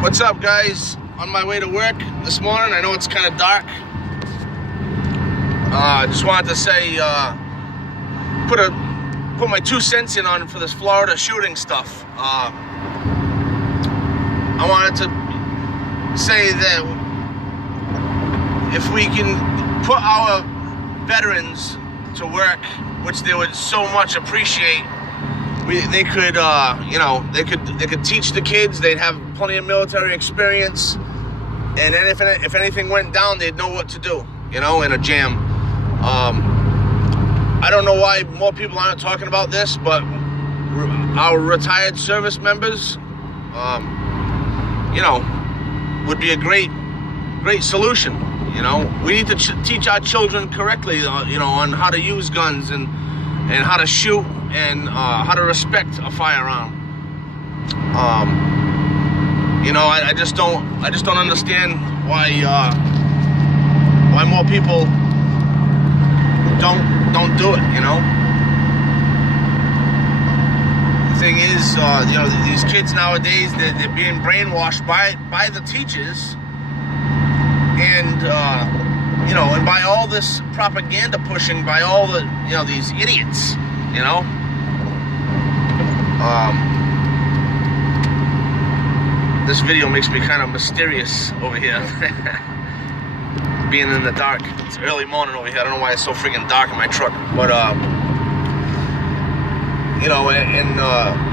What's up, guys? On my way to work this morning. I know it's kind of dark. Just wanted to say, put my 2 cents in on for this Florida shooting stuff. I wanted to say that if we can put our veterans to work, which they would so much appreciate, they could teach the kids. They'd have plenty of military experience, and then if anything went down, they'd know what to do, in a jam. I don't know why more people aren't talking about this, but our retired service members, would be a great solution. We need to teach our children correctly, on how to use guns and how to shoot and how to respect a firearm. I just don't understand why more people don't do it. The thing is, these kids nowadays, they're being brainwashed by the teachers, and and by all this propaganda pushing by all the these idiots. This video makes me kind of mysterious over here. Being in the dark. It's early morning over here. I don't know why it's so freaking dark in my truck. But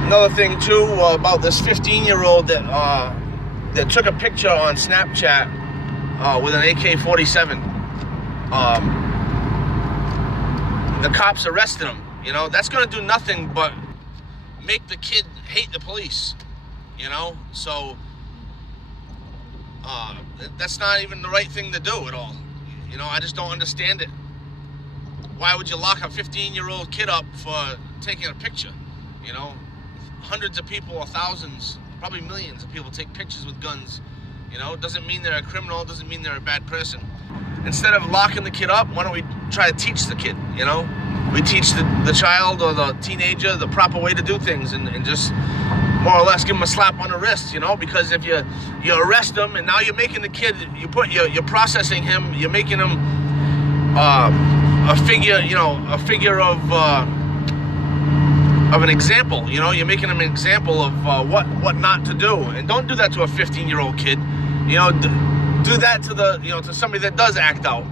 another thing too, about this 15-year-old that took a picture on Snapchat with an AK-47. The cops arrested him. That's gonna do nothing but make the kid hate the police. So that's not even the right thing to do at all. I just don't understand it. Why would you lock a 15-year-old kid up for taking a picture? Hundreds of people, or thousands, probably millions of people take pictures with guns. Doesn't mean they're a criminal, doesn't mean they're a bad person. Instead of locking the kid up, why don't we try to teach the kid, We teach the child or the teenager the proper way to do things, and just more or less give him a slap on the wrist, because if you arrest him and now you're making the kid, you're processing him, you're making him a figure of an example, you're making him an example of what not to do. And don't do that to a 15-year-old kid, do that to to somebody that does act out.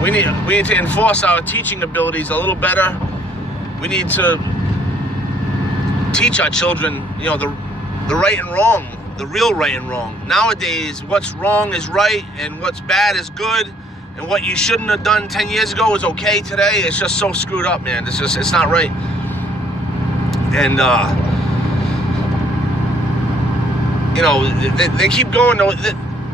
We need to enforce our teaching abilities a little better. We need to teach our children, the right and wrong, the real right and wrong. Nowadays, what's wrong is right, and what's bad is good, and what you shouldn't have done 10 years ago is okay today. It's just so screwed up, man. It's not right. And they keep going.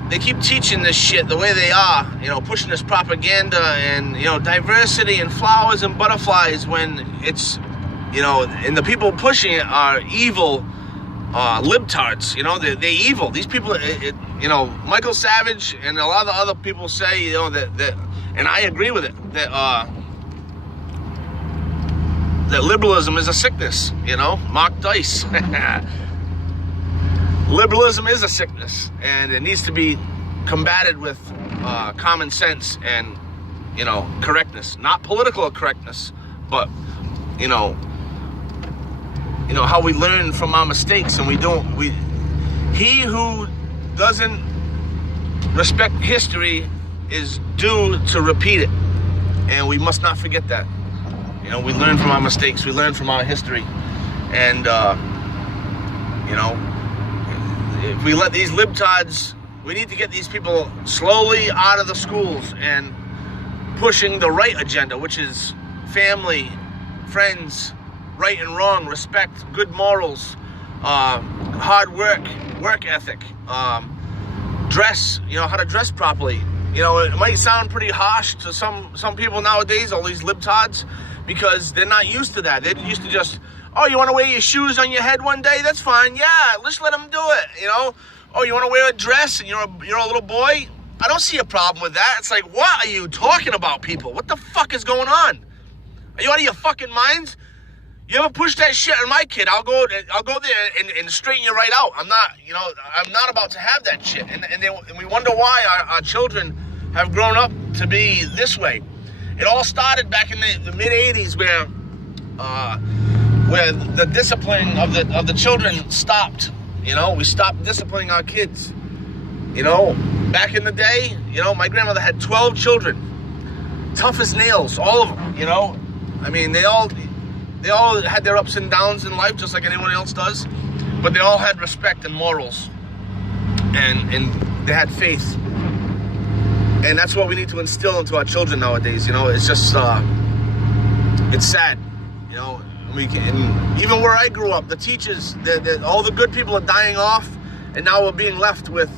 They keep teaching this shit the way they are, pushing this propaganda and, diversity and flowers and butterflies, when it's, and the people pushing it are evil libtards. They're evil. These people, Michael Savage and a lot of the other people say, that, and I agree with it, that liberalism is a sickness, Mark Dice. Liberalism is a sickness, and it needs to be combated with common sense and, correctness. Not political correctness, but, how we learn from our mistakes, and he who doesn't respect history is due to repeat it, and we must not forget that. We learn from our mistakes, we learn from our history, and, if we let these libtards, we need to get these people slowly out of the schools and pushing the right agenda, which is family, friends, right and wrong, respect, good morals, hard work ethic, dress, how to dress properly. It might sound pretty harsh to some people nowadays, all these libtards, because they're not used to that. They're used to just, oh, you want to wear your shoes on your head one day? That's fine. Yeah, let's let them do it, Oh, you want to wear a dress and you're a little boy? I don't see a problem with that. It's like, what are you talking about, people? What the fuck is going on? Are you out of your fucking minds? You ever push that shit on my kid, I'll go there and straighten you right out. I'm not about to have that shit. And we wonder why our children have grown up to be this way. It all started back in the mid '80s where the discipline of the children stopped. We stopped disciplining our kids. Back in the day, my grandmother had 12 children, tough as nails, all of them. I mean, they all had their ups and downs in life, just like anyone else does, but they all had respect and morals, and they had faith, and that's what we need to instill into our children nowadays. It's just it's sad. And even where I grew up, the teachers, all the good people are dying off, and now we're being left with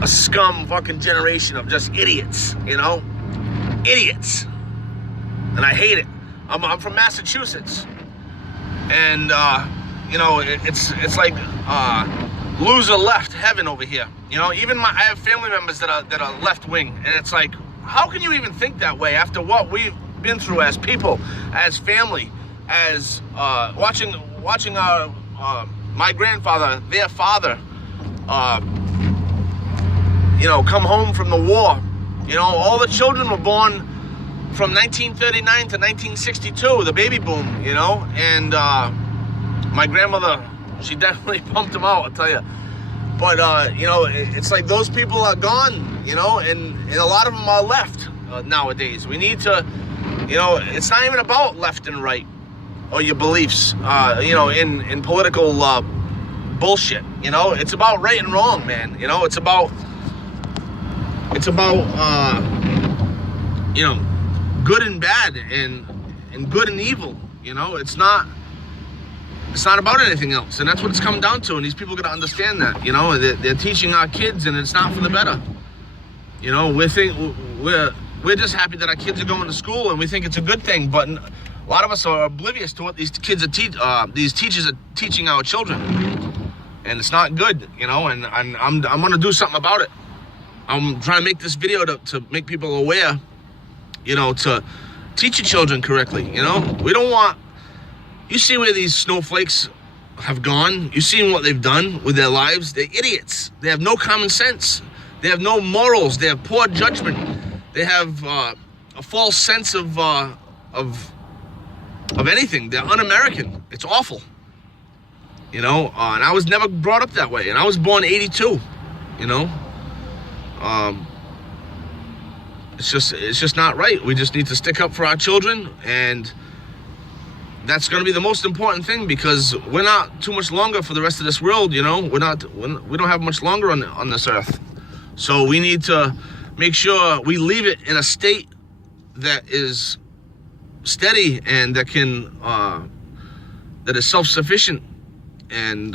a scum fucking generation of just idiots. Idiots, and I hate it. I'm from Massachusetts, and it's like loser left heaven over here. Even I have family members that are left wing, and it's like, how can you even think that way after what we've been through as people, as family, as watching my grandfather, their father, come home from the war. All the children were born from 1939 to 1962, the baby boom, and my grandmother, she definitely pumped them out, I'll tell you. But, it's like those people are gone, and a lot of them are left nowadays. We need to, it's not even about left and right or your beliefs, in political bullshit. It's about right and wrong, man. It's about good and bad and good and evil. It's not about anything else, and that's what it's come down to. And these people got to understand that. They're teaching our kids, and it's not for the better. We're just happy that our kids are going to school, and we think it's a good thing. But a lot of us are oblivious to what these kids these teachers are teaching our children, and it's not good. And I'm gonna do something about it. I'm trying to make this video to make people aware, to teach your children correctly. We don't want, you see where these snowflakes have gone. You've seen what they've done with their lives. They're idiots. They have no common sense. They have no morals. They have poor judgment. They have a false sense of anything. They're un-American. It's awful. And I was never brought up that way. And I was born '82. It's just not right. We just need to stick up for our children, and that's going to be the most important thing, because we're not too much longer for the rest of this world. We don't have much longer on this earth, so we need to make sure we leave it in a state that is steady and that is self-sufficient and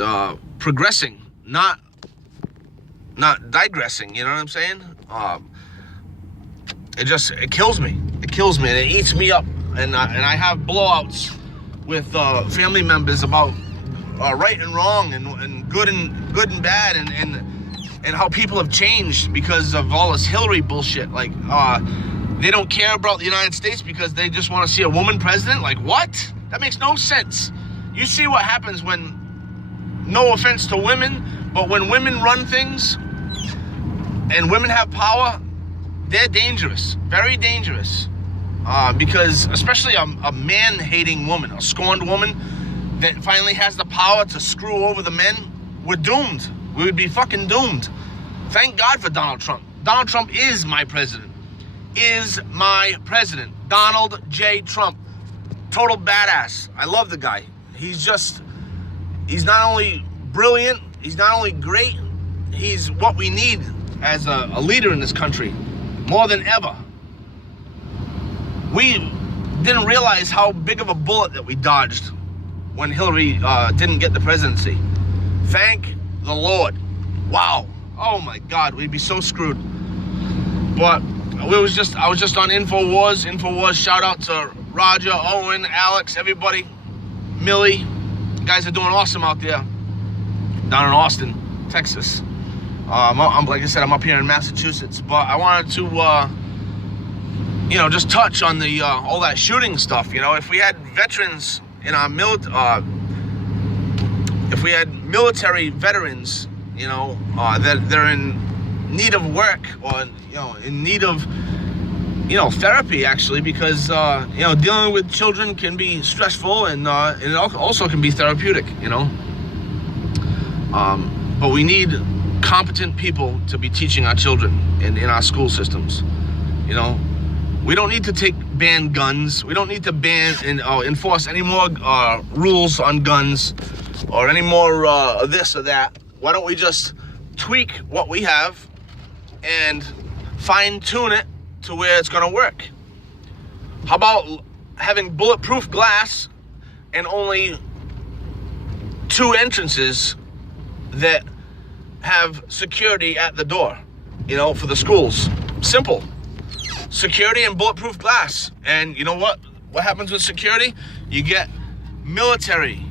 progressing, not digressing. You know what I'm saying? It kills me. It kills me, and it eats me up. And I have blowouts with family members about right and wrong, and good and bad, and how people have changed because of all this Hillary bullshit. Like, they don't care about the United States because they just want to see a woman president. Like, what? That makes no sense. You see what happens when, no offense to women, but when women run things and women have power, they're dangerous, very dangerous. Because especially a man-hating woman, a scorned woman that finally has the power to screw over the men, we're doomed. We would be fucking doomed. Thank God for Donald Trump. Donald Trump is my president. Donald J. Trump. Total badass. I love the guy. He's not only brilliant, he's not only great, he's what we need as a leader in this country, more than ever. We didn't realize how big of a bullet that we dodged when Hillary didn't get the presidency. Thank the Lord. Wow. Oh my God, we'd be so screwed. But I was just on InfoWars. InfoWars, shout out to Roger, Owen, Alex, everybody. Millie. You guys are doing awesome out there down in Austin, Texas. I'm like I said, I'm up here in Massachusetts, but I wanted to just touch on the all that shooting stuff. If we had veterans in our if we had military veterans, that they're in need of work, or in need of therapy, actually, because dealing with children can be stressful, and it also can be therapeutic, but we need competent people to be teaching our children in our school systems. We don't need to ban guns. We don't need to ban and enforce any more rules on guns, or any more this or that. Why don't we just tweak what we have and fine-tune it to where it's going to work? How about having bulletproof glass and only 2 entrances that have security at the door, for the schools? Simple. Security and bulletproof glass. And you know what happens with security? You get military.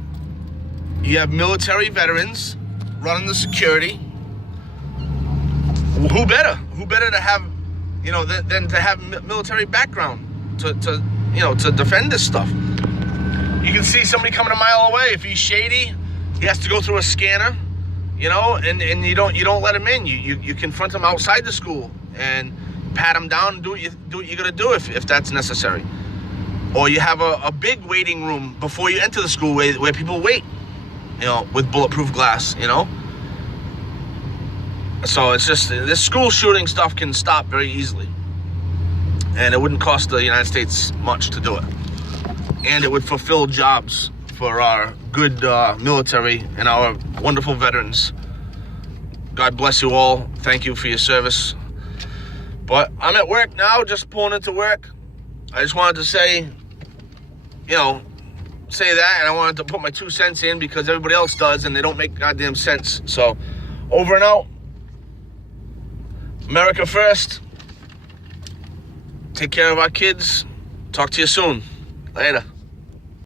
You have military veterans running the security. Who better to have, than to have military background to defend this stuff? You can see somebody coming a mile away. If he's shady, he has to go through a scanner, and you don't let him in. You confront him outside the school and pat him down and do what you're gonna do if that's necessary. Or you have a big waiting room before you enter the school where people wait, with bulletproof glass, So it's just, this school shooting stuff can stop very easily. And it wouldn't cost the United States much to do it. And it would fulfill jobs for our good military and our wonderful veterans. God bless you all. Thank you for your service. But I'm at work now, just pulling into work. I just wanted to say that, and I wanted to put my 2 cents in because everybody else does, and they don't make goddamn sense. So, over and out. America first. Take care of our kids. Talk to you soon. Later.